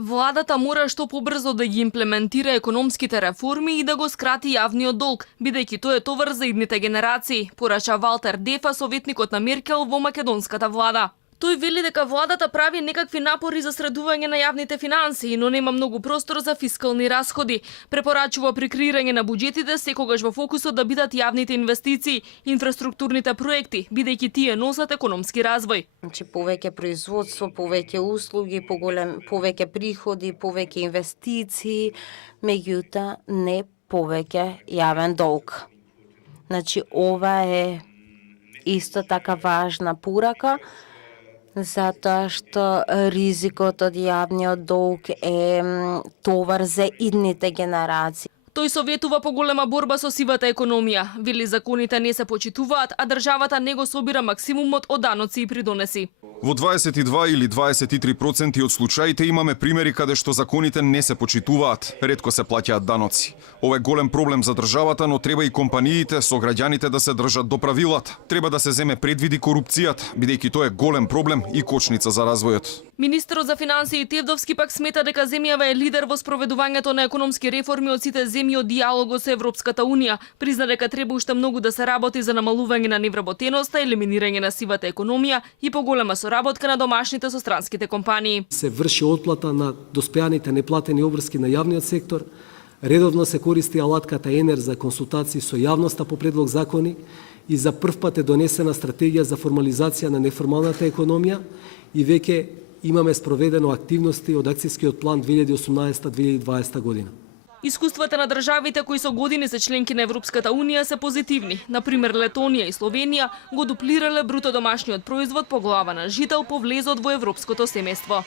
Владата мора што побрзо да ги имплементира економските реформи и да го скрати јавниот долг, бидејќи тој е товар за идните генерации, порача Валтер Дефа, советникот на Меркел во македонската влада. Тој вели дека владата прави некакви напори за средување на јавните финансии, но нема многу простор за фискални расходи. Препорачува при креирање на буџетите секогаш во фокусот да бидат јавните инвестиции, инфраструктурните проекти, бидејќи тие носат економски развој. Значи повеќе производство, повеќе услуги, повеќе приходи, повеќе инвестиции, меѓутоа не повеќе јавен долг. Значи ова е исто така важна порака, затоа што ризикот од јавниот долг е товар за идните генерации. Тој советува поголема борба со сивата економија. Вели законите не се почитуваат, а државата не го собира максимумот од даноци и придонеси. Во 22 или 23% од случаите имаме примери каде што законите не се почитуваат, ретко се плаќаат даноци. Ова е голем проблем за државата, но треба и компаниите со граѓаните да се држат до правилата. Треба да се земе предвиди корупцијата, бидејќи тоа е голем проблем и кочница за развојот. Министерот за финансии Тевдовски пак смета дека земјава е лидер во спроведувањето на економски реформи од сите земји од диалогот со Европската унија. Призна дека треба уште многу да се работи за намалување на невработеноста, елиминирање на сивата економија и поголема соработка на домашните со странските компании. Се врши отплата на доспеаните неплатени обврски на јавниот сектор. Редовно се користи алатката ЕНЕР за консултации со јавноста по предлог закони и за прв пат е донесена стратегија за формализација на неформалната економија и веќе имаме спроведено активности од акцијскиот план 2018-2020 година. Искуствата на државите кои со години се членки на Европската унија се позитивни. Например, Летонија и Словенија го дуплирале бруто домашниот производ по глава на жител по влезот во европското семејство.